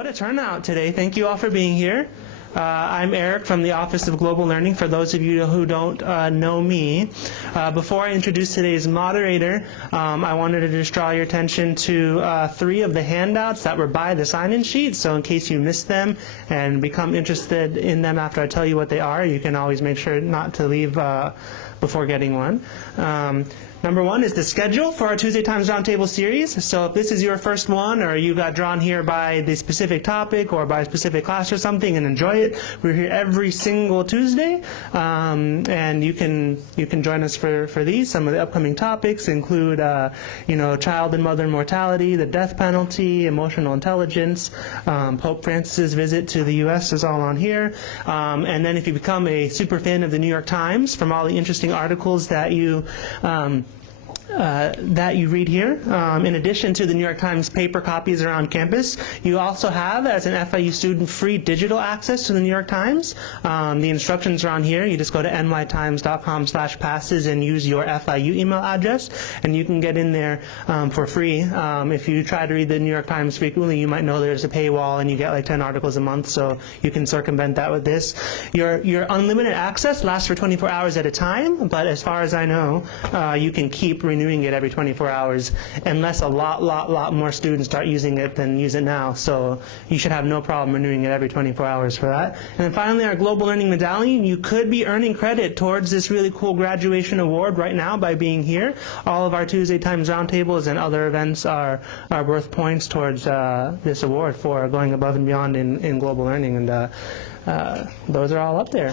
What a turnout today. Thank you all for being here. I'm Eric from the Office of Global Learning, for those of you who don't know me. Before I introduce today's moderator, I wanted to just draw your attention to 3 of the handouts that were by the sign-in sheet. So in case you missed them and become interested in them after I tell you what they are, you can always make sure not to leave before getting one. Number 1 is the schedule for our Tuesday Times Roundtable series. So if this is your first one, or you got drawn here by the specific topic or by a specific class or something and enjoy it, we're here every single Tuesday, and you can join us for these. Some of the upcoming topics include child and mother mortality, the death penalty, emotional intelligence, Pope Francis's visit to the U.S. is all on here, and then if you become a super fan of the New York Times, from all the interesting articles that you read here. In addition to the New York Times paper copies around campus, you also have, as an FIU student, free digital access to the New York Times. The instructions are on here. You just go to nytimes.com/passes and use your FIU email address, and you can get in there for free. If you try to read the New York Times frequently, you might know there's a paywall, and you get like 10 articles a month, so you can circumvent that with this. Your unlimited access lasts for 24 hours at a time, but as far as I know, you can keep renewing it every 24 hours unless a lot more students start using it than use it now. So you should have no problem renewing it every 24 hours for that. And then finally, our Global Learning Medallion. You could be earning credit towards this really cool graduation award right now by being here. All of our Tuesday Times Roundtables and other events are worth points towards this award for going above and beyond in global learning, and those are all up there.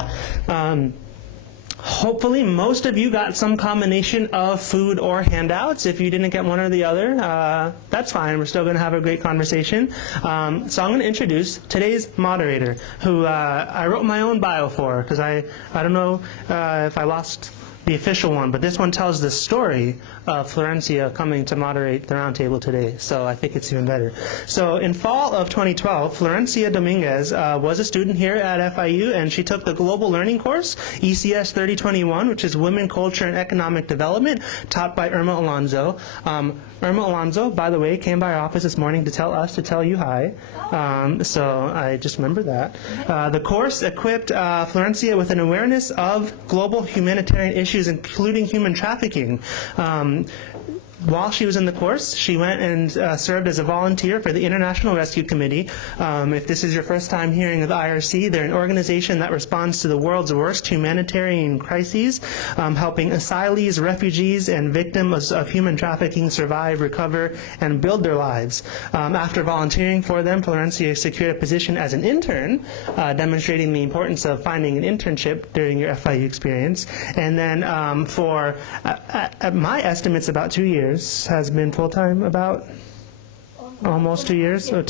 Hopefully most of you got some combination of food or handouts. If you didn't get one or the other, that's fine. We're still going to have a great conversation. So I'm going to introduce today's moderator, who I wrote my own bio for, because I don't know if I lost the official one, but this one tells the story of Florencia coming to moderate the roundtable today, so I think it's even better. So in fall of 2012, Florencia Dominguez was a student here at FIU, and she took the Global Learning course, ECS 3021, which is Women, Culture, and Economic Development, taught by Irma Alonso. Irma Alonso, by the way, came by our office this morning to tell you hi, so I just remember that. The course equipped Florencia with an awareness of global humanitarian issues, including human trafficking. While she was in the course, she went and served as a volunteer for the International Rescue Committee. If this is your first time hearing of the IRC, they're an organization that responds to the world's worst humanitarian crises, helping asylees, refugees, and victims of human trafficking survive, recover, and build their lives. After volunteering for them, Florencia secured a position as an intern, demonstrating the importance of finding an internship during your FIU experience. And then for my estimates, about 2 years, has been full-time about almost 2 years. So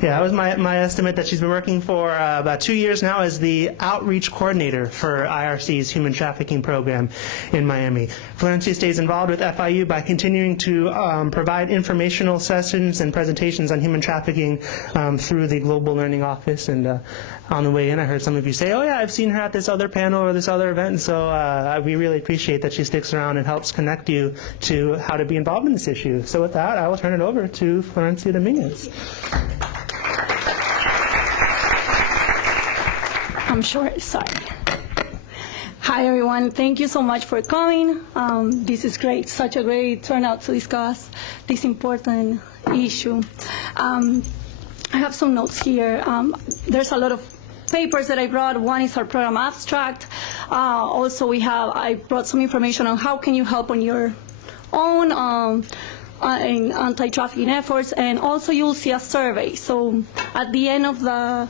that was my estimate, that she's been working for about 2 years now as the outreach coordinator for IRC's human trafficking program in Miami. Florencia stays involved with FIU by continuing to provide informational sessions and presentations on human trafficking through the Global Learning Office. And on the way in, I heard some of you say, oh yeah, I've seen her at this other panel or this other event. And so we really appreciate that she sticks around and helps connect you to how to be involved in this issue. So with that, I will turn it over to Florencia Dominguez. I'm short, sorry. Hi everyone, thank you so much for coming. This is great, such a great turnout to discuss this important issue. I have some notes here. There's a lot of papers that I brought. One is our program abstract. Also I brought some information on how can you help on your own in anti-trafficking efforts, and also you'll see a survey. So at the end of the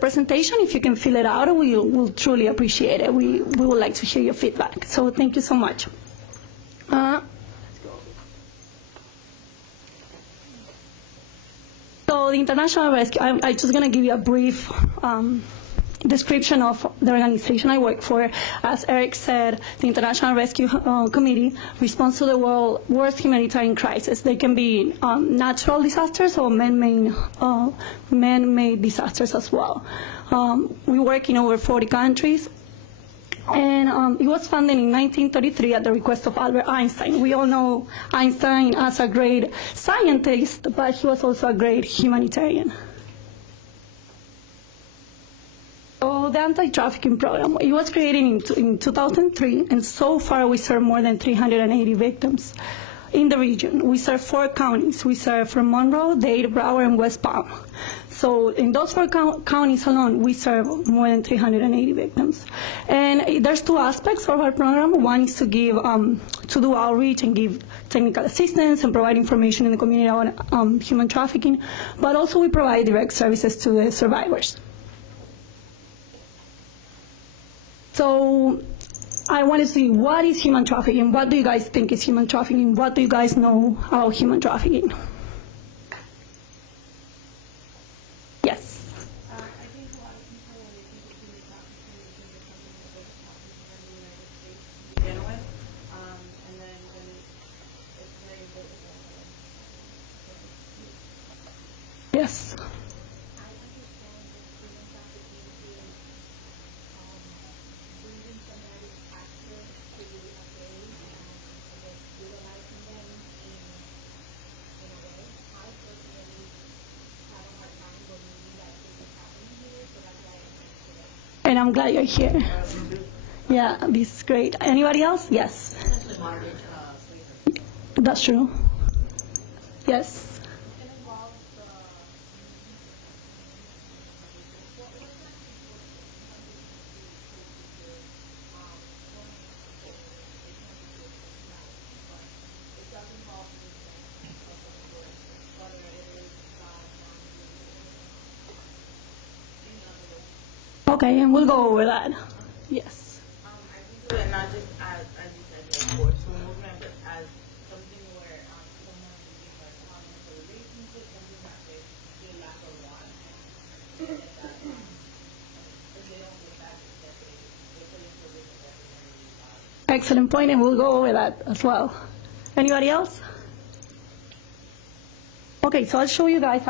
presentation, if you can fill it out, we'll truly appreciate it. We would like to hear your feedback. So thank you so much. So the International Rescue, I'm just going to give you a brief description of the organization I work for. As Eric said, the International Rescue Committee responds to the world's worst humanitarian crisis. They can be natural disasters or man-made disasters as well. We work in over 40 countries. And it was founded in 1933 at the request of Albert Einstein. We all know Einstein as a great scientist, but he was also a great humanitarian. So the anti-trafficking program, it was created in 2003, and so far we serve more than 380 victims in the region. We serve 4 counties. We serve from Monroe, Dade, Broward, and West Palm. So in those 4 counties alone, we serve more than 380 victims. And there's 2 aspects of our program. One is to give, to do outreach and give technical assistance and provide information in the community on human trafficking, but also we provide direct services to the survivors. So I want to see, what is human trafficking? What do you guys think is human trafficking? What do you guys know about human trafficking? Yes. I think a lot of people, when they think of human trafficking, they think of something that was happening here in the United States to begin with, and then when it's very visible. Yes. I understand that human trafficking is bringing somebody access to a base and utilizing them in a way. I personally have a hard time believing that this is happening here, so that's why I'm here today. And I'm glad you're here. Yeah, this is great. Anybody else? Yes. Essentially modern slavery. That's true. Yes. It involves Okay, and we'll go over that. Yes. I think of it not just as you said, the forceful movement, but as something where someone is being like having a relationship, something that they lack a lot, and get that, if they don't get that, that they put into a business that they're going to lose out. Excellent point, and we'll go over that as well. Anybody else? Okay, so I'll show you guys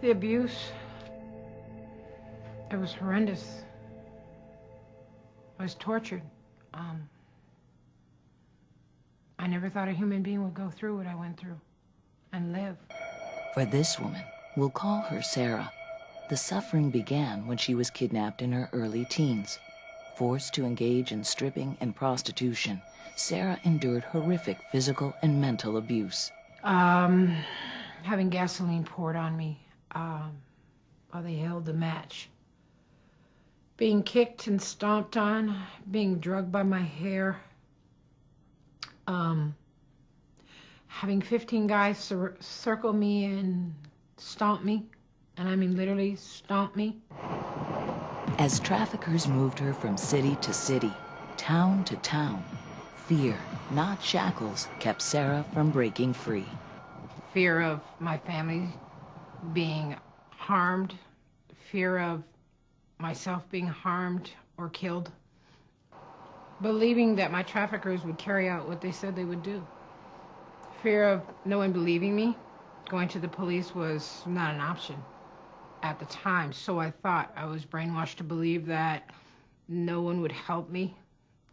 The abuse, it was horrendous. I was tortured. I never thought a human being would go through what I went through and live. For this woman, we'll call her Sarah, the suffering began when she was kidnapped in her early teens. Forced to engage in stripping and prostitution, Sarah endured horrific physical and mental abuse. Having gasoline poured on me while they held the match. Being kicked and stomped on, being drugged by my hair. Having 15 guys circle me and stomp me, and I mean literally stomp me. As traffickers moved her from city to city, town to town, fear, not shackles, kept Sarah from breaking free. Fear of my family being harmed, fear of myself being harmed or killed, believing that my traffickers would carry out what they said they would do. Fear of no one believing me. Going to the police was not an option at the time, so I thought. I was brainwashed to believe that no one would help me.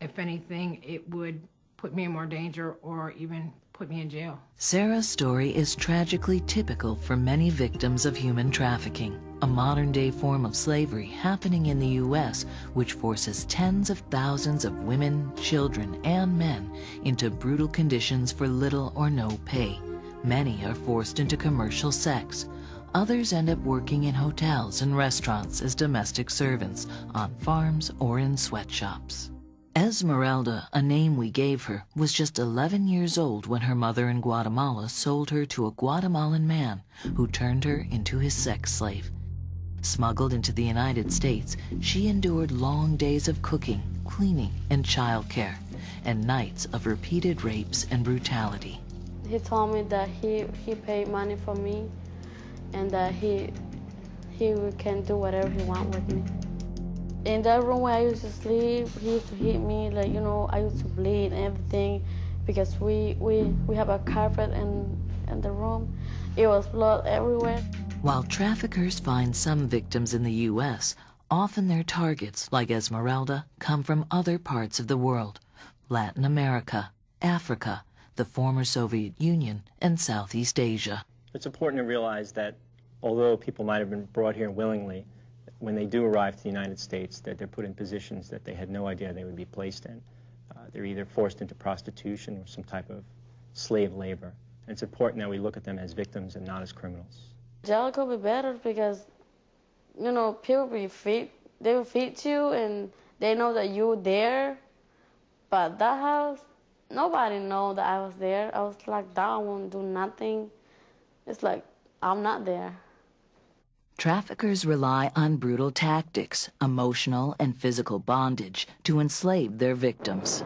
If anything, it would put me in more danger or even put me in jail. Sarah's story is tragically typical for many victims of human trafficking, a modern-day form of slavery happening in the U.S., which forces tens of thousands of women, children, and men into brutal conditions for little or no pay. Many are forced into commercial sex. Others end up working in hotels and restaurants as domestic servants, on farms, or in sweatshops. Esmeralda, a name we gave her, was just 11 years old when her mother in Guatemala sold her to a Guatemalan man who turned her into his sex slave. Smuggled into the United States, she endured long days of cooking, cleaning, and childcare, and nights of repeated rapes and brutality. He told me that he paid money for me and that he can do whatever he wants with me. In that room where I used to sleep, he used to hit me, like, you know, I used to bleed and everything because we have a carpet in the room. It was blood everywhere. While traffickers find some victims in the U.S., often their targets, like Esmeralda, come from other parts of the world: Latin America, Africa, the former Soviet Union, and Southeast Asia. It's important to realize that although people might have been brought here willingly, when they do arrive to the United States, that they're put in positions that they had no idea they would be placed in. They're either forced into prostitution or some type of slave labor. And it's important that we look at them as victims and not as criminals. Jail could be better because, you know, people they will feed you and they know that you're there. But that house, nobody know that I was there. I was locked down, I won't do nothing. It's like, I'm not there. Traffickers rely on brutal tactics, emotional and physical bondage, to enslave their victims.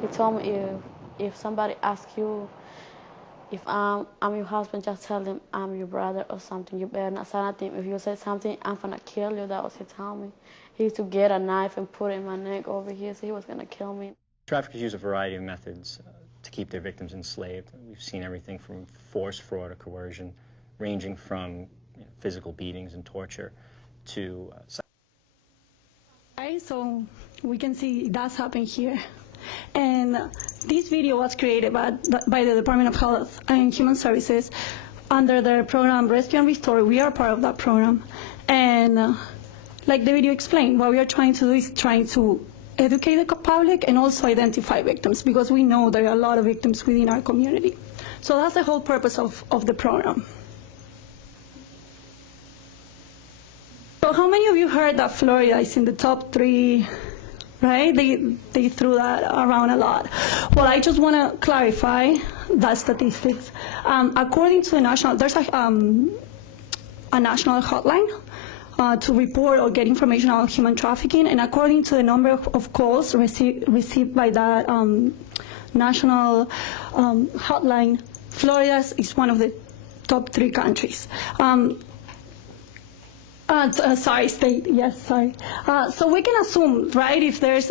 He told me if somebody asks you if I'm your husband, just tell them I'm your brother or something. You better not say nothing. If you say something, I'm gonna kill you. That was he telling me. He used to get a knife and put it in my neck over here, so he was gonna kill me. Traffickers use a variety of methods to keep their victims enslaved. We've seen everything from force, fraud, or coercion, ranging from physical beatings and torture to Okay, so we can see that's happened here. And this video was created by the Department of Health and Human Services under their program Rescue and Restore. We are part of that program. And like the video explained, what we are trying to do is trying to educate the public and also identify victims, because we know there are a lot of victims within our community. So that's the whole purpose of the program. So how many of you heard that Florida is in the top 3, right? They threw that around a lot. Well, I just want to clarify that statistics. According to the national, there's a national hotline to report or get information on human trafficking, and according to the number of calls received by that national hotline, Florida is one of the top 3 countries. State, yes, sorry. So we can assume, right, if there's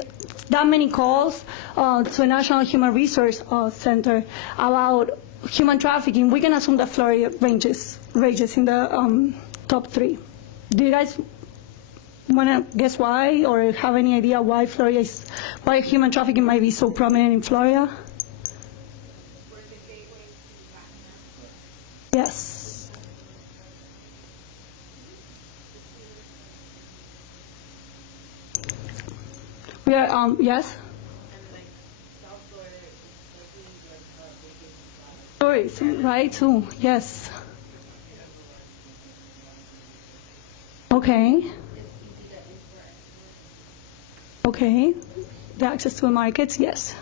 that many calls to a National Human Resource Center about human trafficking, we can assume that Florida ranges in the top 3. Do you guys want to guess why, or have any idea why why human trafficking might be so prominent in Florida? Yes. We are, yes? Stories, right, too, yes. Okay. Okay. The access to the markets, yes.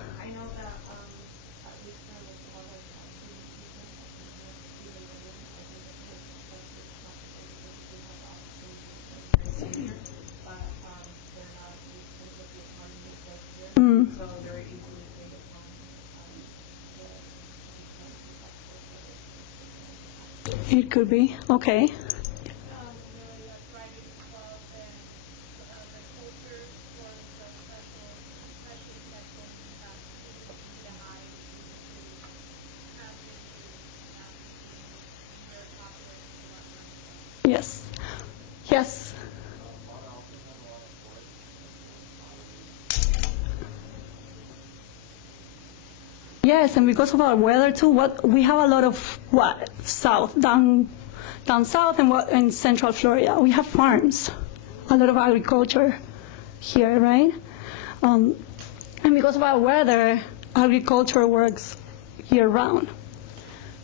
It could be, okay. Yes. Yes. Yes, and because of our weather too, we have a lot of down south and in central Florida. We have farms, a lot of agriculture here, right? And because of our weather, agriculture works year-round.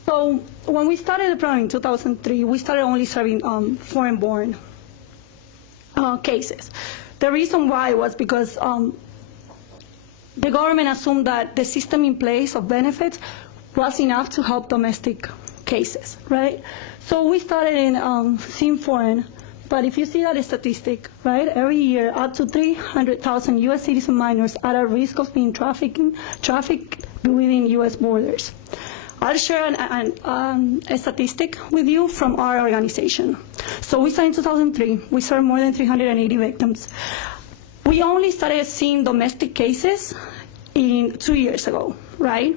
So when we started the program in 2003, we started only serving foreign-born cases. The reason why was because the government assumed that the system in place of benefits was enough to help domestic cases, right? So we started in seeing foreign, but if you see that statistic, right, every year up to 300,000 U.S. citizen minors are at risk of being trafficked within U.S. borders. I'll share a statistic with you from our organization. So we started in 2003. We served more than 380 victims. We only started seeing domestic cases 2 years ago, right?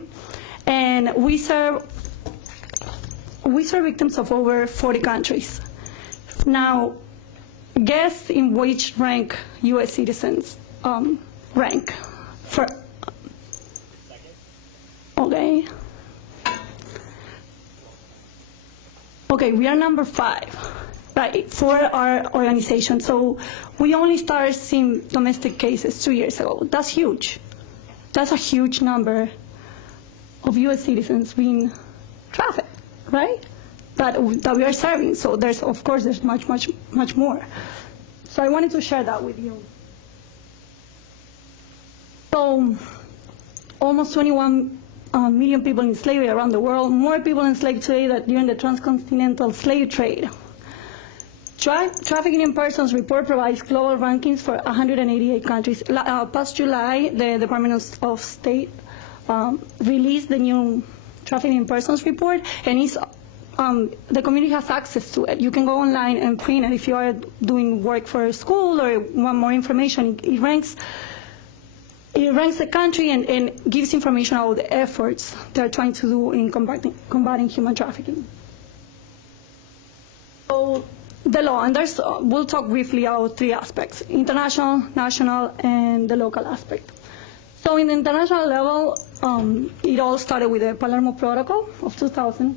And we serve victims of over 40 countries. Now, guess in which rank U.S. citizens rank for? Okay. Okay, we are number 5. Right, for our organization. So we only started seeing domestic cases 2 years ago. That's huge. That's a huge number of U.S. citizens being trafficked, right? That we are serving. So there's much more. So I wanted to share that with you. So almost 21 million people in slavery around the world, more people enslaved today than during the transcontinental slave trade. Trafficking in Persons report provides global rankings for 188 countries. Past July, the Department of State released the new Trafficking in Persons report, and the community has access to it. You can go online and print it if you are doing work for a school or want more information. It ranks the country and gives information about the efforts they're trying to do in combating human trafficking. So, the law, and we'll talk briefly about 3 aspects: international, national, and the local aspect. So in the international level, it all started with the Palermo Protocol of 2000.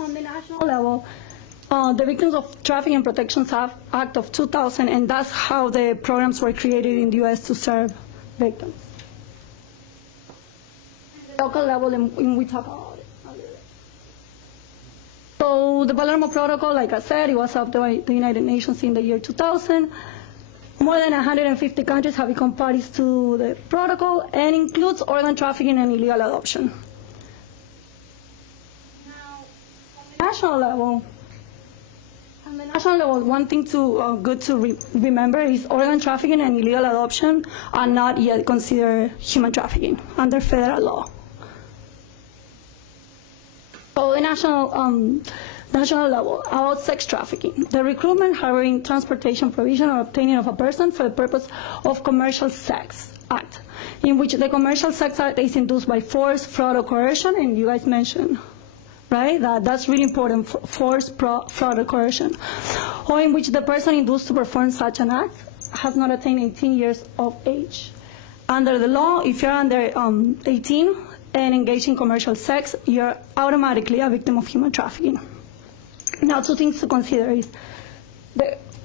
On the national level, the Victims of Trafficking and Protection Act of 2000, and that's how the programs were created in the U.S. to serve victims. At the local level, and we talk about it. So the Palermo Protocol, like I said, it was adopted by the United Nations in the year 2000. More than 150 countries have become parties to the protocol and includes organ trafficking and illegal adoption. Now, on the national level, one thing good to remember is organ trafficking and illegal adoption are not yet considered human trafficking under federal law. So the national level, about sex trafficking, the recruitment, harboring, transportation, provision, or obtaining of a person for the purpose of commercial sex act, in which the commercial sex act is induced by force, fraud, or coercion, and you guys mentioned, right, that's really important, force, fraud, or coercion, or in which the person induced to perform such an act has not attained 18 years of age. Under the law, if you're under 18, and engage in commercial sex, you're automatically a victim of human trafficking. Now, 2 things to consider is,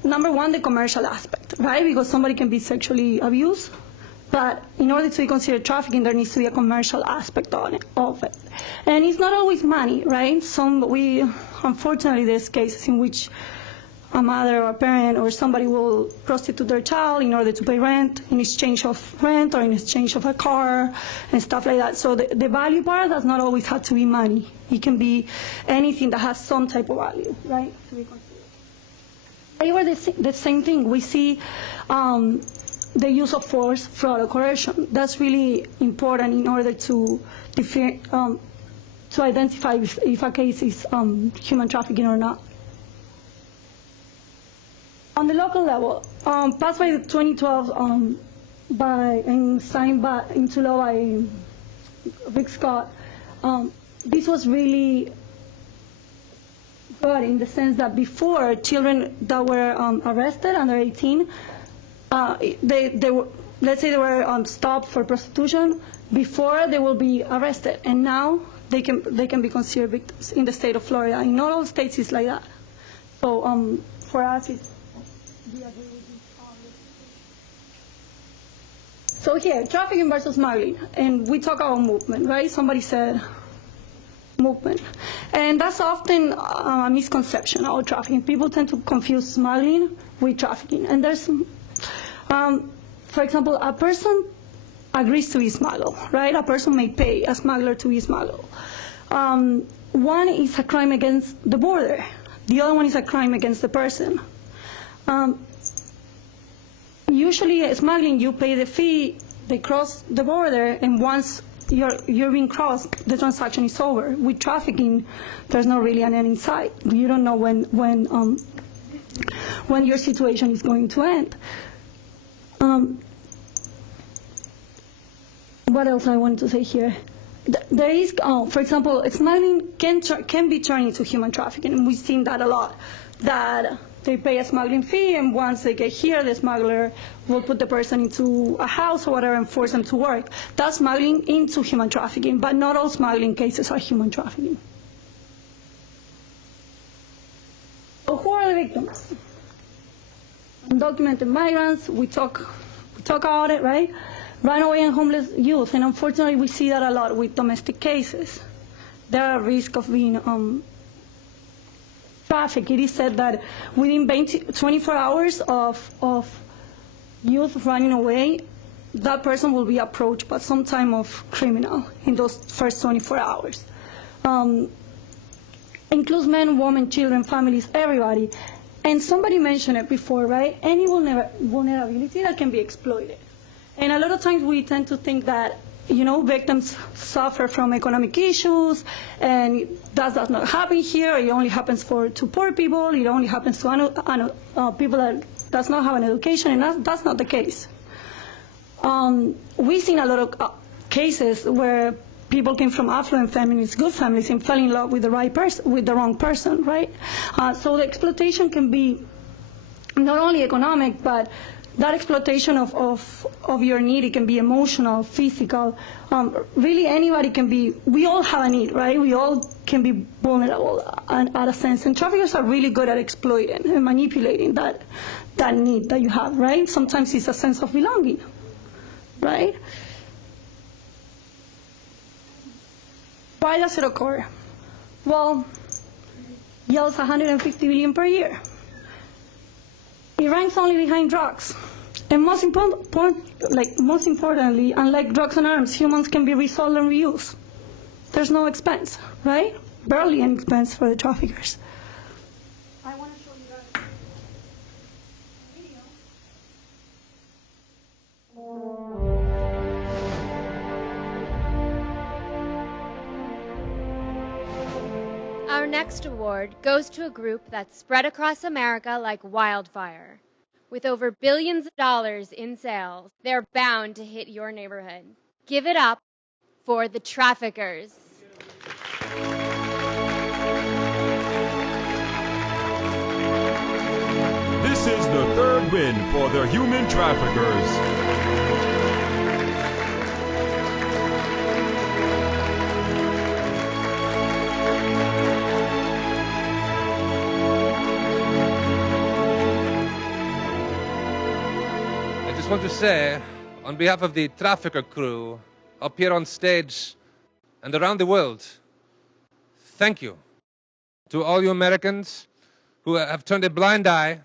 number 1, the commercial aspect, right? Because somebody can be sexually abused, but in order to be considered trafficking, there needs to be a commercial aspect of it. And it's not always money, right? Unfortunately, there's cases in which a mother or a parent or somebody will prostitute their child in order to pay rent, in exchange of rent or in exchange of a car and stuff like that. So the value part does not always have to be money. It can be anything that has some type of value, right, to be considered. They were the same thing. We see the use of force, fraud, or coercion. That's really important in order to identify if a case is human trafficking or not. On the local level, passed by the 2012 and signed into law by Rick Scott, this was really good in the sense that before, children that were arrested under 18, let's say they were stopped for prostitution, before they will be arrested, and now they can be considered victims in the state of Florida. In not all states it's like that. So for us, so here, trafficking versus smuggling, and we talk about movement, right? Somebody said movement, and that's often a misconception about trafficking. People tend to confuse smuggling with trafficking, and there's, for example, a person agrees to be smuggled, right? A person may pay a smuggler to be smuggled. One is a crime against the border. The other one is a crime against the person. Usually, smuggling, you pay the fee, they cross the border, and once you're being crossed, the transaction is over. With trafficking, there's not really an end in sight. You don't know when your situation is going to end. What else I want to say here? There is, for example, smuggling can be turned into human trafficking, and we've seen that a lot. That they pay a smuggling fee, and once they get here, the smuggler will put the person into a house or whatever and force them to work. That's smuggling into human trafficking, but not all smuggling cases are human trafficking. So who are the victims? Undocumented migrants, we talk about it, right? Runaway and homeless youth, and unfortunately we see that a lot with domestic cases. There are risk of being trafficked. It is said that within 24 hours of youth running away, that person will be approached by some type of criminal in those first 24 hours. Includes men, women, children, families, everybody. And somebody mentioned it before, right? Any vulnerability that can be exploited. And a lot of times we tend to think that, victims suffer from economic issues, and that does not happen here. It only happens to poor people. It only happens to people that does not have an education, and that's not the case. We've seen a lot of cases where people came from affluent families, good families, and fell in love with the wrong person, right? So the exploitation can be not only economic, but that exploitation of your need, it can be emotional, physical. Really, anybody can be. We all have a need, right? We all can be vulnerable at a sense. And traffickers are really good at exploiting and manipulating that need that you have, right? Sometimes it's a sense of belonging, right? Why does it occur? Well, yields 150 billion per year. It ranks only behind drugs. And most importantly, unlike drugs and arms, humans can be resold and reused. There's no expense, right? Barely any expense for the traffickers. I want to show you guys a video. Our next award goes to a group that's spread across America like wildfire. With over billions of dollars in sales, they're bound to hit your neighborhood. Give it up for the Traffickers. This is the third win for the Human Traffickers. I just want to say, on behalf of the Trafficker crew, up here on stage and around the world, thank you to all you Americans who have turned a blind eye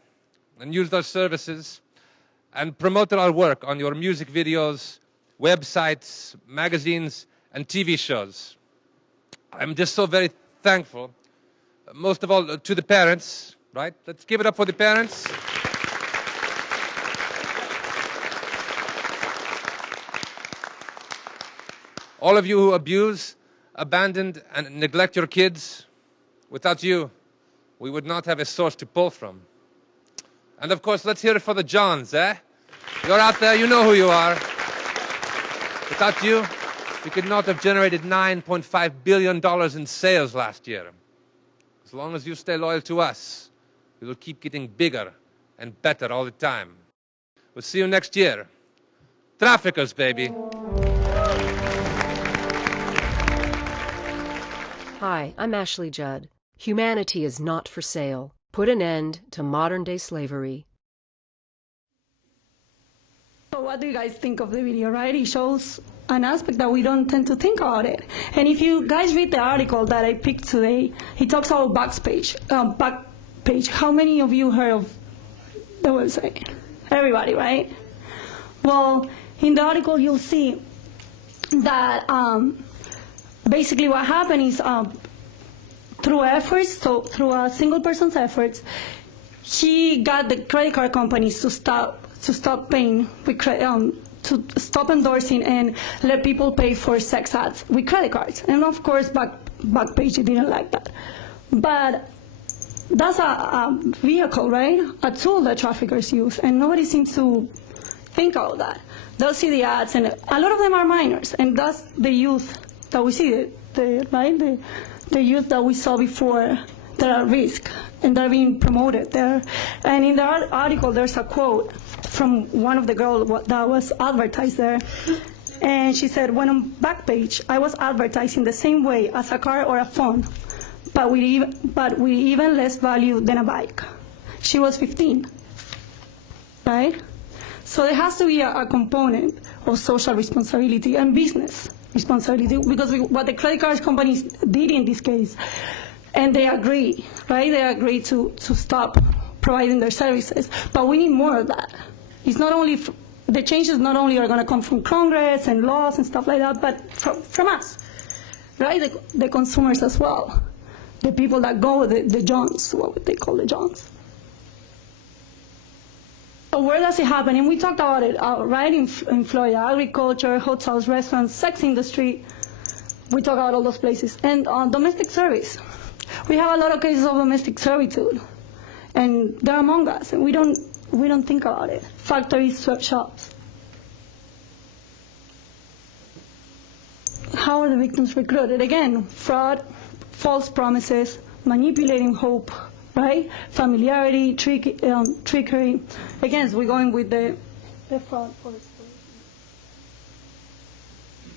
and used our services and promoted our work on your music videos, websites, magazines, and TV shows. I'm just so very thankful, most of all to the parents, right? Let's give it up for the parents. All of you who abuse, abandon, and neglect your kids, without you, we would not have a source to pull from. And of course, let's hear it for the Johns, eh? You're out there, you know who you are. Without you, we could not have generated $9.5 billion in sales last year. As long as you stay loyal to us, we will keep getting bigger and better all the time. We'll see you next year. Traffickers, baby. Hi, I'm Ashley Judd. Humanity is not for sale. Put an end to modern-day slavery. So what do you guys think of the video, right? It shows an aspect that we don't tend to think about it. And if you guys read the article that I picked today, it talks about Backpage. How many of you heard of the website? Everybody, right? Well, in the article you'll see that basically what happened is through efforts, so through a single person's efforts, he got the credit card companies to stop paying with to stop endorsing and let people pay for sex ads with credit cards. And of course, Backpage didn't like that. But that's a vehicle, right? A tool that traffickers use, and nobody seems to think of that. They'll see the ads, and a lot of them are minors, and that's the youth that we see, the youth that we saw before that are at risk, and they're being promoted there. And in the article, there's a quote from one of the girls that was advertised there, and she said, "When on Backpage, I was advertising the same way as a car or a phone, but with even less value than a bike." She was 15, right? So there has to be a component of social responsibility and business responsibility, because what the credit card companies did in this case, and they agree, right? They agree to stop providing their services, but we need more of that. It's not only the changes not only are going to come from Congress and laws and stuff like that, but from us, right? The consumers as well, the people that go with the Johns, what would they call the Johns? So where does it happen? And we talked about it, right, in Florida: agriculture, hotels, restaurants, sex industry. We talk about all those places. And domestic service. We have a lot of cases of domestic servitude, and they're among us, and we don't think about it. Factories, sweatshops. How are the victims recruited? Again, fraud, false promises, manipulating hope, right? Familiarity, trickery. Again, we're going with the fraud.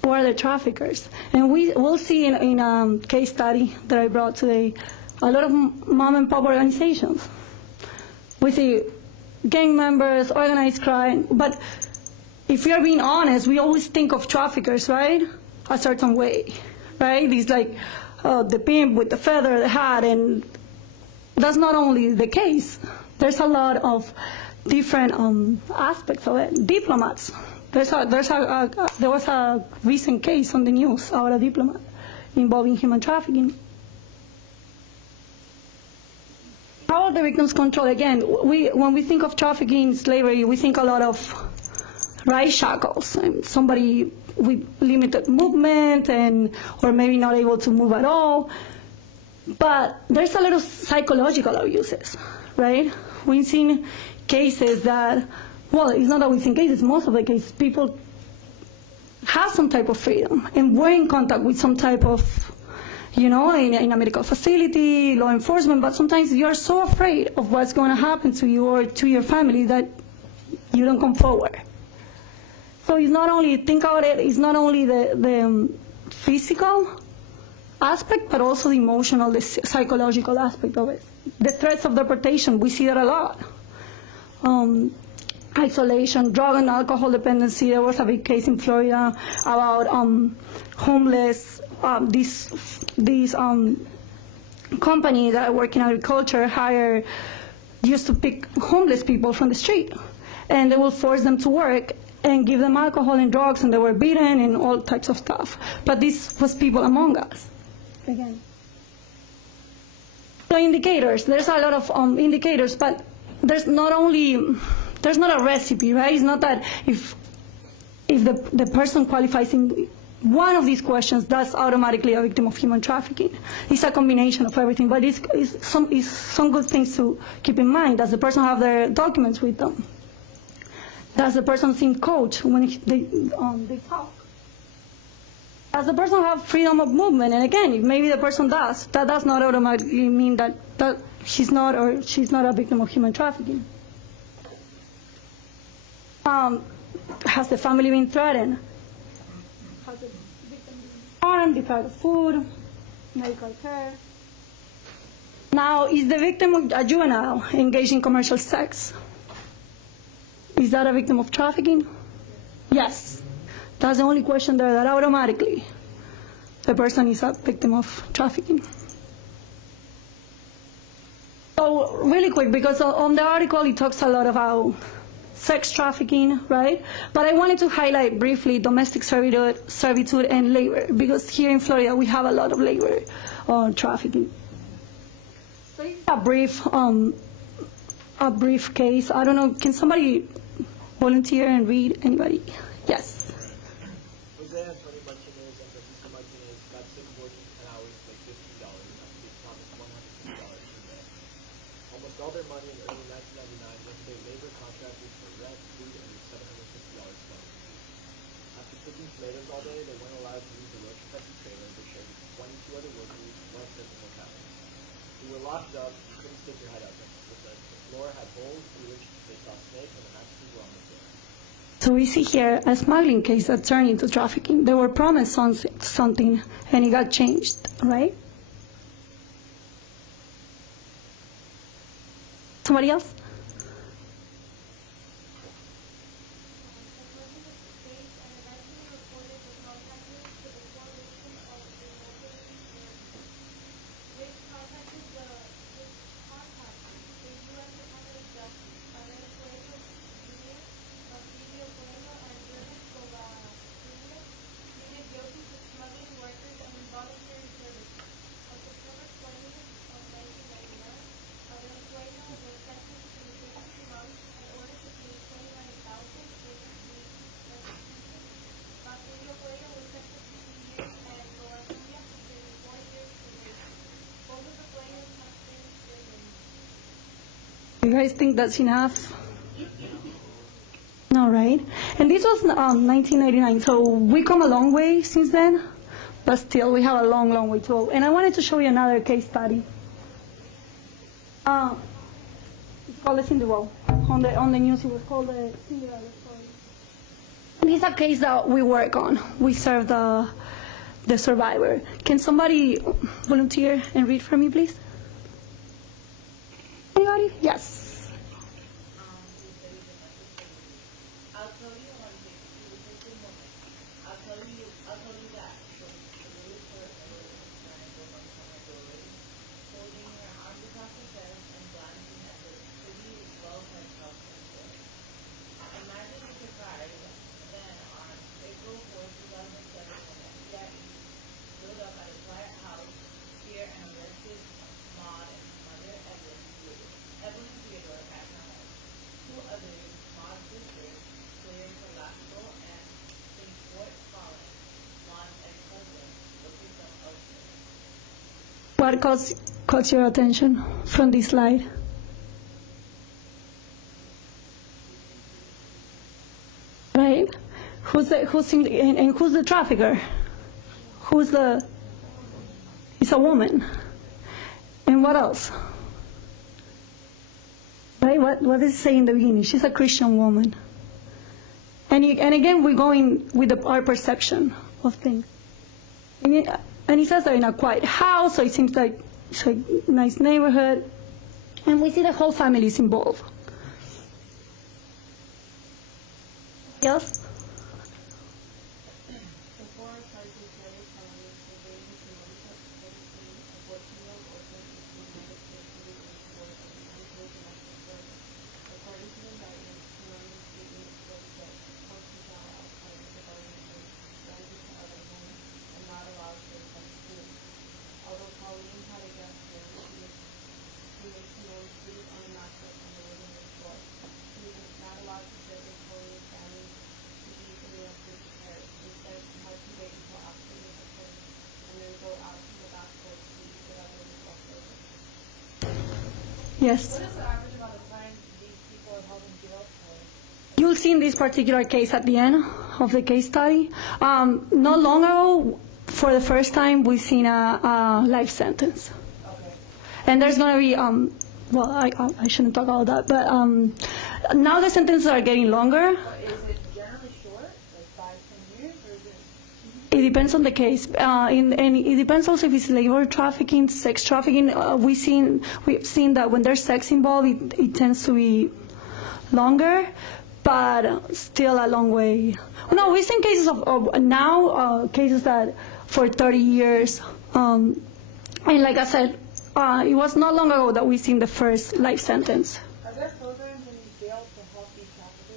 Who are the traffickers? And we'll see in a case study that I brought today, a lot of mom and pop organizations. We see gang members, organized crime, but if we are being honest, we always think of traffickers, right, a certain way, right? It's like the pimp with the feather, the hat, and that's not only the case. There's a lot of different aspects of it. Diplomats. There was a recent case on the news about a diplomat involving human trafficking. How are the victims controlled? Again, when we think of trafficking, slavery, we think a lot of shackles, and somebody with limited movement or maybe not able to move at all. But there's a lot of psychological abuses, right? We've seen cases that, well, it's not that we've seen cases, most of the cases, people have some type of freedom and were in contact with some type of, in a medical facility, law enforcement, but sometimes you're so afraid of what's going to happen to you or to your family that you don't come forward. So it's not only, think about it, it's not only the physical aspect, but also the emotional, the psychological aspect of it. The threats of deportation, we see that a lot. Isolation, drug and alcohol dependency. There was a big case in Florida about homeless. These company that work in agriculture used to pick homeless people from the street, and they will force them to work and give them alcohol and drugs, and they were beaten and all types of stuff. But this was people among us. Again. So indicators. There's a lot of indicators, but there's not a recipe, right? It's not that if the person qualifies in one of these questions, that's automatically a victim of human trafficking. It's a combination of everything, but it's some good things to keep in mind. Does the person have their documents with them? Does the person seem coached when they talk? Does the person have freedom of movement? And again, if maybe the person does, that does not automatically mean that she's not a victim of human trafficking. Has the family been threatened? Has the victim been harmed, deprived of food, medical care? Now, is the victim a juvenile engaged in commercial sex? Is that a victim of trafficking? Yes. That's the only question there, that automatically the person is a victim of trafficking. So really quick, because on the article it talks a lot about sex trafficking, right? But I wanted to highlight briefly domestic servitude and labor, because here in Florida we have a lot of labor trafficking. So this is a brief case. I don't know, can somebody volunteer and read? Anybody? Yes. Jose Antonio Martinez and Francisco Martinez got sick working 10 hours to make $15 after being promised $150 per day. Almost all their money in early 1999 went to their labor contractors for rent, food, and $750 spent. After picking tomatoes all day, they weren't allowed to use the roach infested trailer they shared with 22 other workers once at the locality. We were locked up, you couldn't stick your head out there. The floor had holes through which they saw snakes, and the mattresses were on the floor. So we see here a smuggling case that turned into trafficking. They were promised something, and it got changed, right? Somebody else? You guys think that's enough? No, right? And this was 1999, so we come a long way since then, but still we have a long, long way to go. And I wanted to show you another case study. It's called the Cinderella. On the news, it was called the Cinderella story. And it's a case that we work on. We serve the survivor. Can somebody volunteer and read for me, please? Anybody? Yes. I'll tell you one thing. She was just a woman. I'll tell you that. So the little short trying to go from my doorway, holding her arms across her chest and glancing at the pretty, well-fed house next door. Imagine the surprise then on April 4th, 2007, when the FBI showed up at a quiet house here and arrested Maud and her mother, Evelyn Theodore, at her home. Two others, Maud's sister, Claire Velasco, and St. Fort Collins, Maud's ex-husband, were picked up elsewhere. What caught your attention from this slide? Right? Who's the trafficker? It's a woman. And what else? Right? What does it say in the beginning? She's a Christian woman. And again, we're going with our perception of things. And he says they're in a quiet house, so it seems like it's a nice neighborhood. And we see the whole family is involved. Yes? Yes. What is the average amount of time these people are held in jail for? You'll see in this particular case at the end of the case study. Not long ago, for the first time, we've seen a life sentence. Okay. And there's going to be, well, I shouldn't talk about that, but now the sentences are getting longer. Is it generally short, like 5-10 years, or is it? It depends on the case, and it depends also if it's labor trafficking, sex trafficking. We've seen that when there's sex involved, it tends to be longer, but still a long way. No, we've seen cases of now cases that for 30 years, and like I said, it was not long ago that we've seen the first life sentence. Are there programs in these jails to help these traffickers?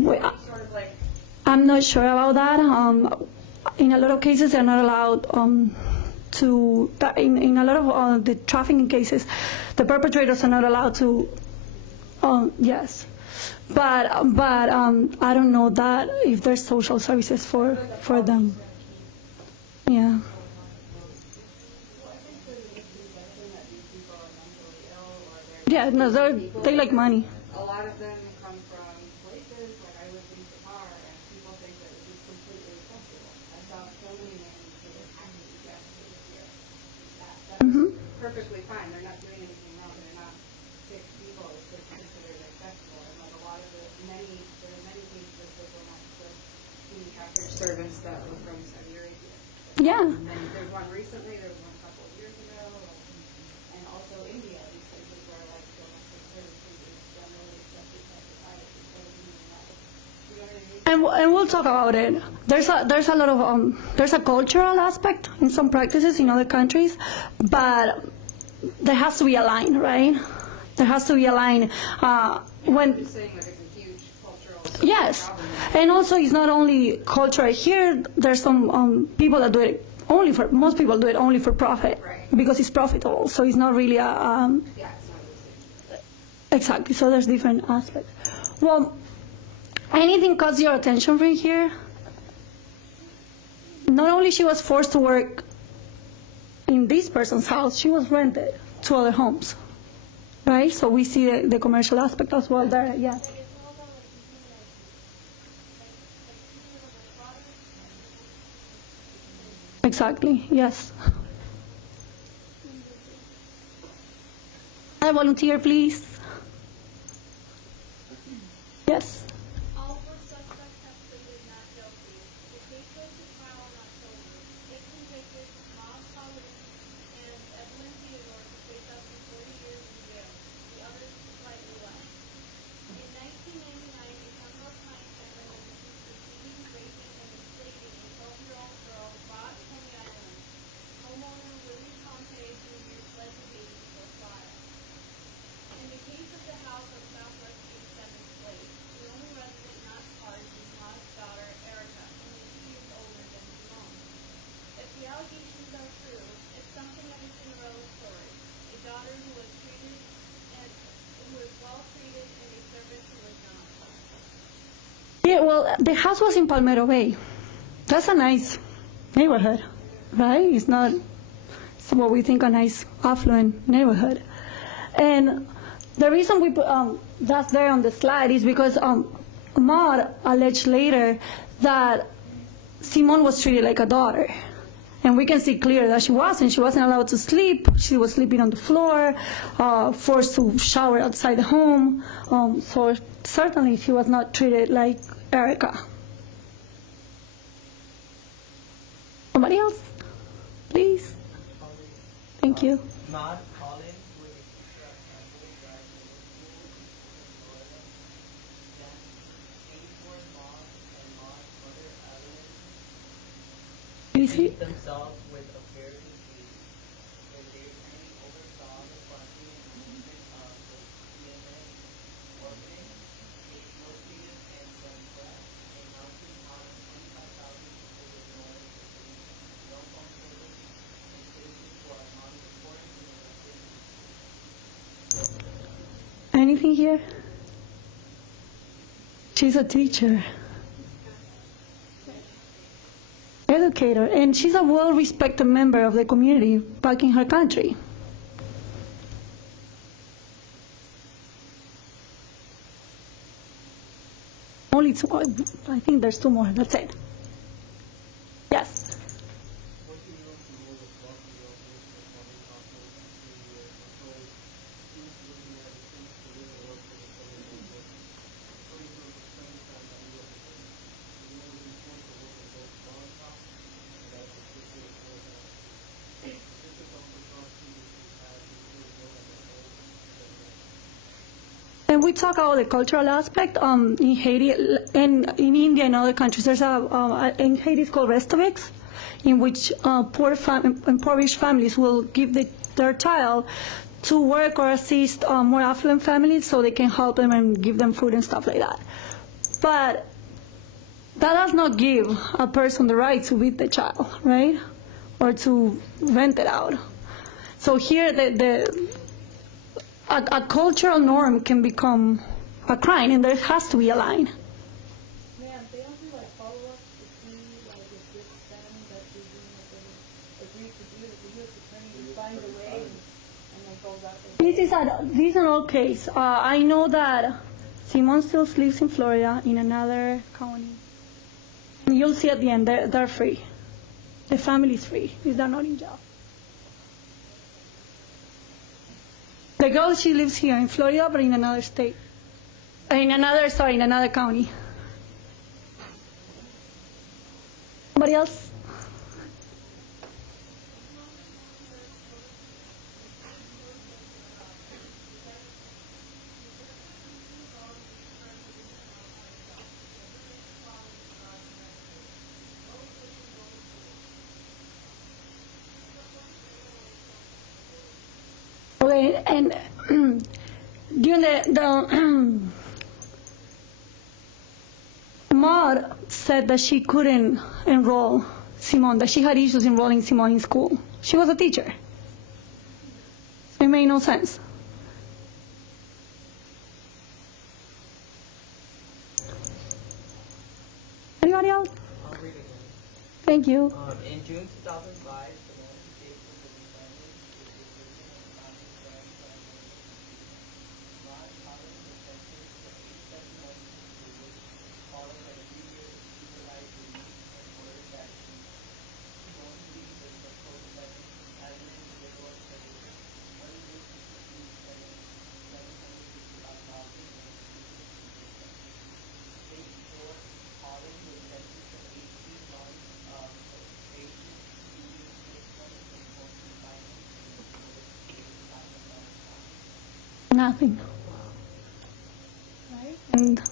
Well, I'm not sure about that. In a lot of cases, they're not allowed to. In a lot of the trafficking cases, the perpetrators are not allowed to. Yes, but I don't know that if there's social services for them. Yeah. Yeah, no, they like money. A lot of them come from places, like I lived in TTR, and people think that this is completely acceptable. I saw so many men who were actually destitute here. That's perfectly fine. They're not doing anything wrong. They're not sick people. It's just considered acceptable. And like a lot of there are many cases of like human trafficked servants that were from Saudi Arabia. Yeah. And there's one recently, there was one a couple of years ago, and also India. These places where like domestic servitude is generally accepted by society instead of human rights. You know what I mean? And we'll talk about it. There's a lot of there's a cultural aspect in some practices in other countries, but there has to be a line, right? There has to be a line when. I'm saying like it's a huge cultural. Yes, problem. and also it's not only cultural here. There's some people that do it only for. Most people do it only for profit, Right. because it's profitable. So it's not really a. Yeah, it's not the same. Exactly. So there's different aspects. Well, anything caught your attention from here? Not only she was forced to work in this person's house, she was rented to other homes, right? So we see the commercial aspect as well there. Yeah. Exactly. Yes. A volunteer, please. Yes. All four suspects have pleaded not guilty. The case goes to trial in October. If convicted, Miles Collins and Evelyn Theodore could face up to 40 years in jail. The others slightly less. In 1999, a Pembroke Pines family was accused of beating, raping, and enslaving a 12-year-old girl brought from the island. Homeowner Willie Conte Jr. fled the baby before trial. In the case of the house on Southwest 87th Place, the only resident not charged is Ma's daughter, Erica, only 2 years older than Simone. If the allegations are true, it's something of a Cinderella story. A daughter who was well treated and a servant who was not. Yeah. Well, the house was in Palmetto Bay. That's a nice neighborhood, right? It's not. It's what we think a nice affluent neighborhood, and. The reason we put that's there on the slide is because Maud alleged later that Simone was treated like a daughter. And we can see clearly that she wasn't. She wasn't allowed to sleep. She was sleeping on the floor, forced to shower outside the home. So certainly she was not treated like Erica. Somebody else? Please. Thank you. Maud. Themselves with affairs and peace, and they apparently oversaw the funding and management of the DNA orphanage, located in Venezuela, amounting on 25,000 people with no electricity, no phone service, and citizens who are non-reporting and elected. Anything here? She's a teacher. Educator, and she's a well-respected member of the community back in her country. Only two. I think there's two more. That's it. Yes. And we talk about the cultural aspect in Haiti and in India and other countries. There's in Haiti it's called Restovics, in which poor impoverished families will give their child to work or assist more affluent families so they can help them and give them food and stuff like that. But that does not give a person the right to beat the child, right? Or to rent it out. So here, a cultural norm can become a crime, and there has to be a line. Ma'am, they don't do like follow-ups to see like if this family that you're doing what they agreed to do, the U.S. attorney finds a way and like goes out there. This is an old case. I know that Simon still lives in Florida in another county. And you'll see at the end, they're free. The family is free if they're not in jail. The girl, she lives here in Florida, but in another state. In another county. Somebody else? Okay, and during the Maud said that she couldn't enroll Simon, that she had issues enrolling Simon in school. She was a teacher. So it made no sense. Anybody else? I'll read again. Thank you. In June 2005, the notification for the family is decision and family plan not following the sentence for 87 months included, followed by 3 years of supervised release and ordered that she won't leave with the co-defendant as an individual creditor. One year to receive $755,000 and State Court Holland was sentenced to 18 months of probation, 2 years discipline, and home confinement, and $80,000 fine. Nothing. Right? And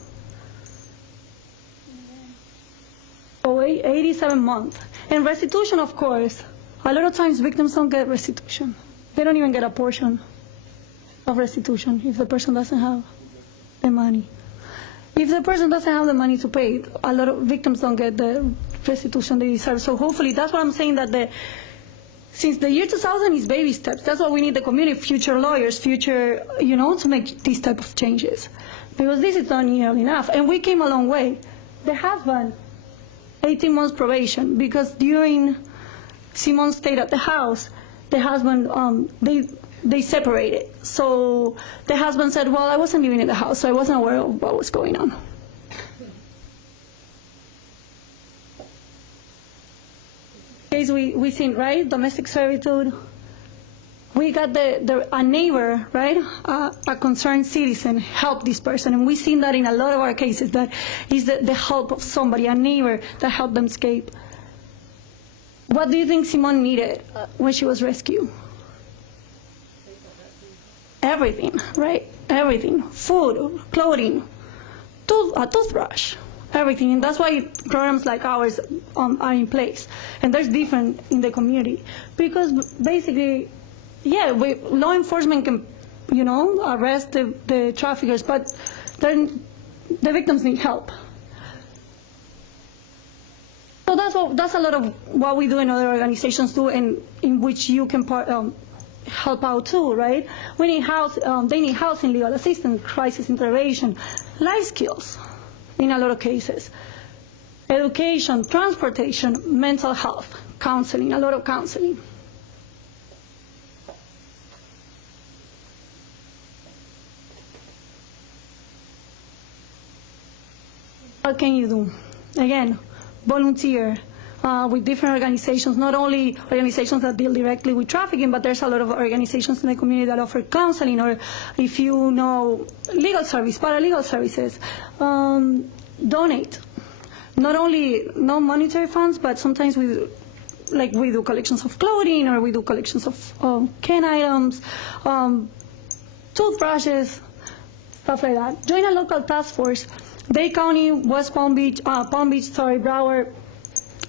87 months. And restitution, of course. A lot of times victims don't get restitution. They don't even get a portion of restitution if the person doesn't have the money. If the person doesn't have the money to pay, a lot of victims don't get the restitution they deserve. So hopefully, that's what I'm saying, that since the year 2000 is baby steps, that's why we need the community, future lawyers, to make these type of changes. Because this is not nearly enough. And we came a long way. The husband, 18 months probation, because during Simon's stayed at the house, the husband, they separated. So the husband said, well, I wasn't living in the house, so I wasn't aware of what was going on. Case we seen, right? Domestic servitude. We got a neighbor, right? A concerned citizen helped this person. And we've seen that in a lot of our cases, that is the help of somebody, a neighbor that helped them escape. What do you think Simone needed when she was rescued? Everything, right? Everything. Food, clothing, a toothbrush, everything. And that's why programs like ours are in place. And there's different in the community. Because basically, law enforcement can, arrest the traffickers, but then the victims need help. So that's a lot of what we do in other organizations too, and in which you can help out too, right? We need they need housing, legal assistance, crisis intervention, life skills in a lot of cases, education, transportation, mental health, counseling, a lot of counseling. What can you do? Again, volunteer with different organizations, not only organizations that deal directly with trafficking, but there's a lot of organizations in the community that offer counseling, or if you know, legal service, paralegal services. Donate. Not only non-monetary funds, but sometimes we do collections of clothing, or we do collections of can items, toothbrushes, stuff like that. Join a local task force. Dade County, West Palm Beach, Broward,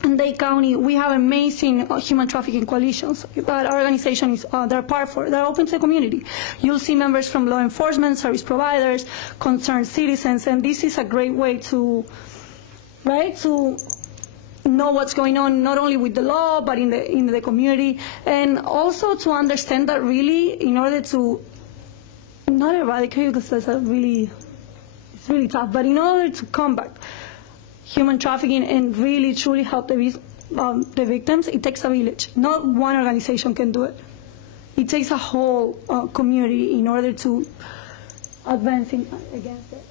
in Dade County, we have amazing human trafficking coalitions that our organization is they're part for. They're open to the community. You'll see members from law enforcement, service providers, concerned citizens, and this is a great way to know what's going on, not only with the law, but in the community, and also to understand that really, in order to not eradicate, because it's really tough, but in order to combat human trafficking and really truly help the victims, it takes a village. Not one organization can do it. It takes a whole community in order to advance against it.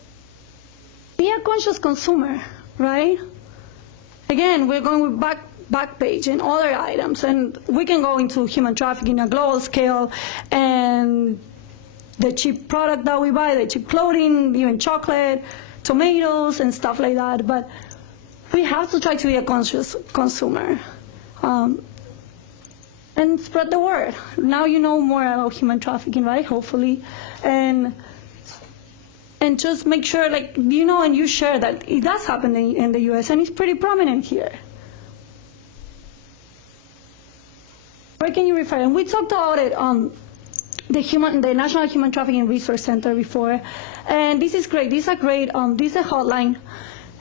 Be a conscious consumer, right? Again, we're going with Backpage and other items, and we can go into human trafficking on a global scale, and the cheap product that we buy, the cheap clothing, even chocolate, tomatoes, and stuff like that. But we have to try to be a conscious consumer and spread the word. Now you know more about human trafficking, right? Hopefully, and just make sure, like, you know, and you share that it does happen in the U.S. and it's pretty prominent here. Where can you refer? And we talked about it the National Human Trafficking Resource Center before, and this is great. This is a hotline,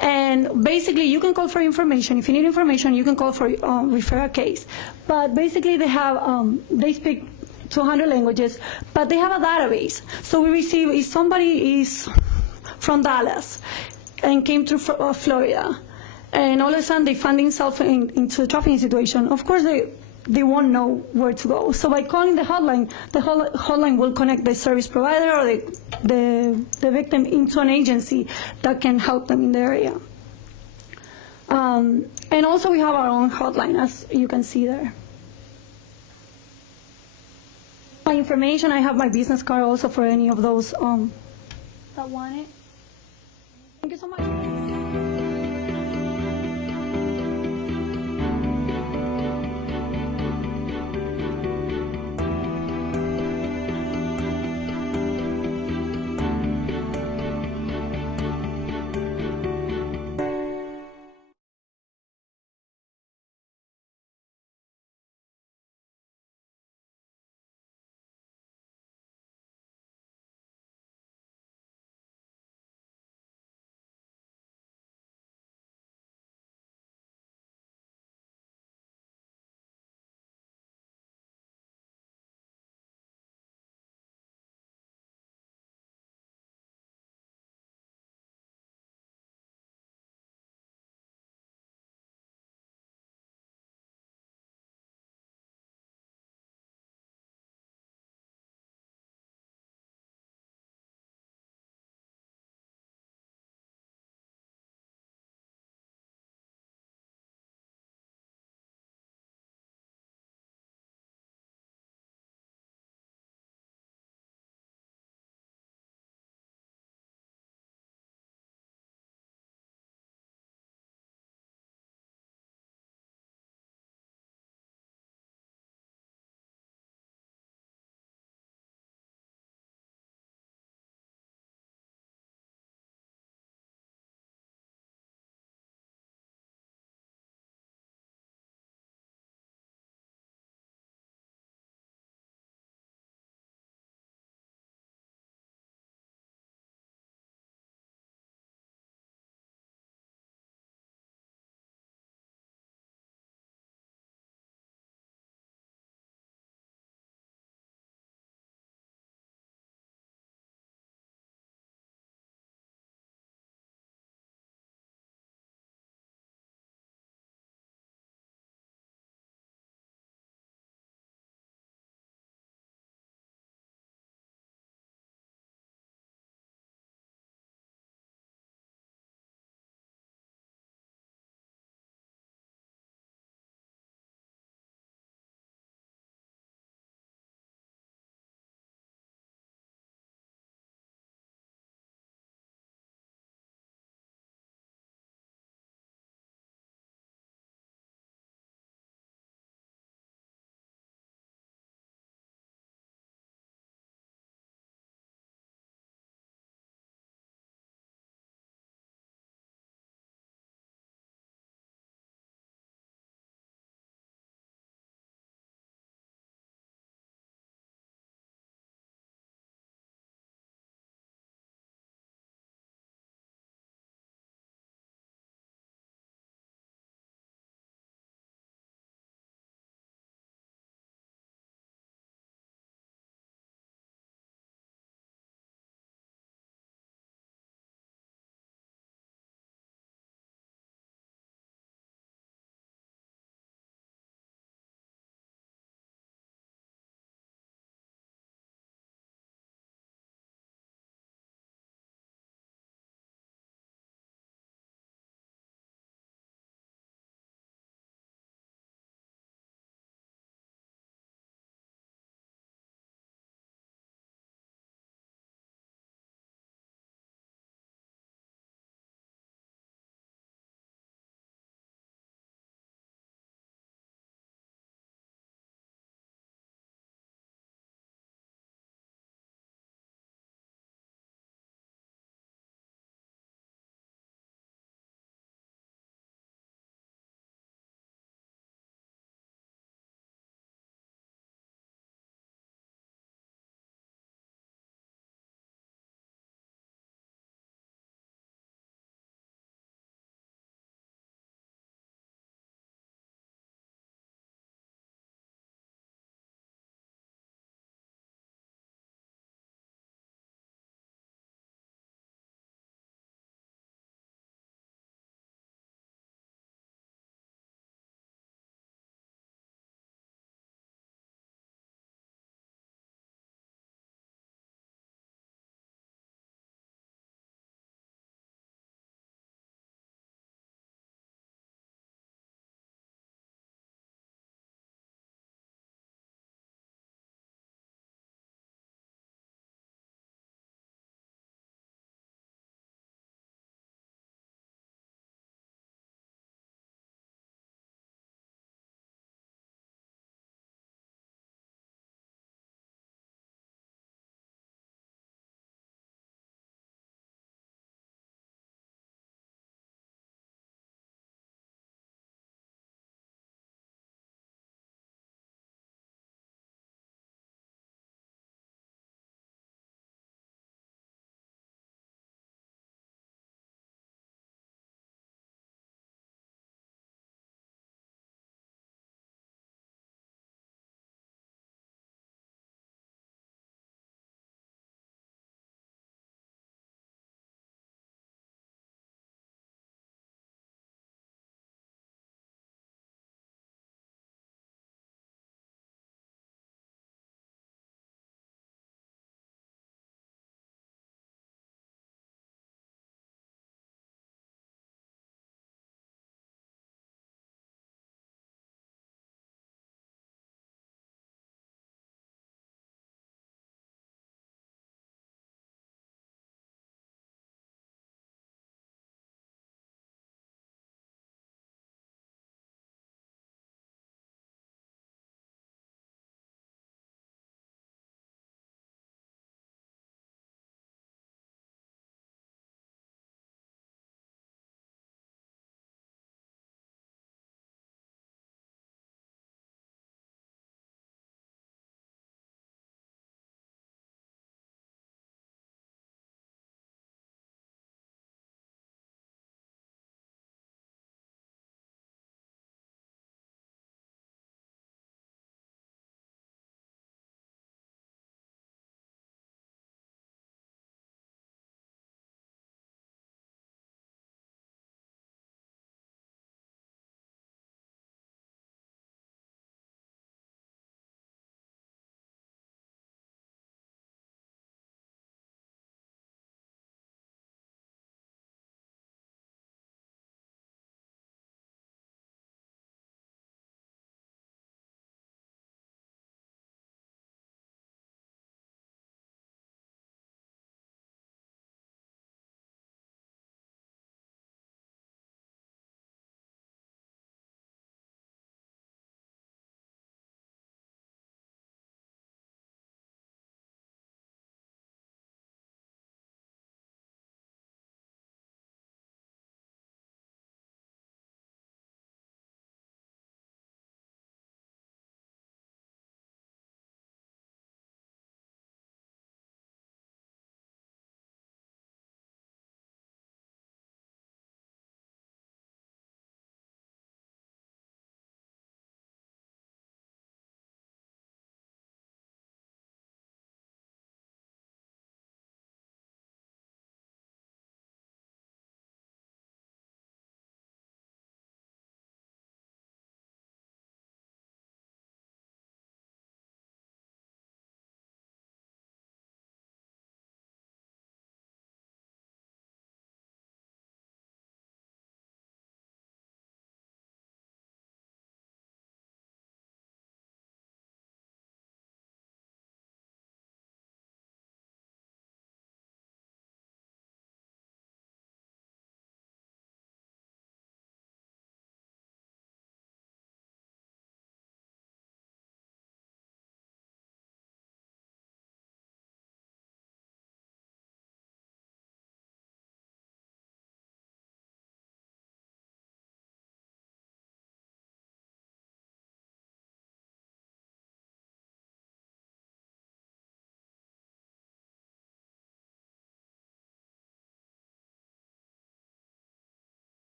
and basically you can call for information. If you need information, you can call for refer a case. But basically they speak 200 languages, but they have a database. So we receive, if somebody is from Dallas and came to Florida, and all of a sudden they find themselves into a trafficking situation, of course they won't know where to go. So by calling the hotline will connect the service provider or the victim into an agency that can help them in the area. And also we have our own hotline, as you can see there. My information, I have my business card also for any of those that want it. Thank you so much.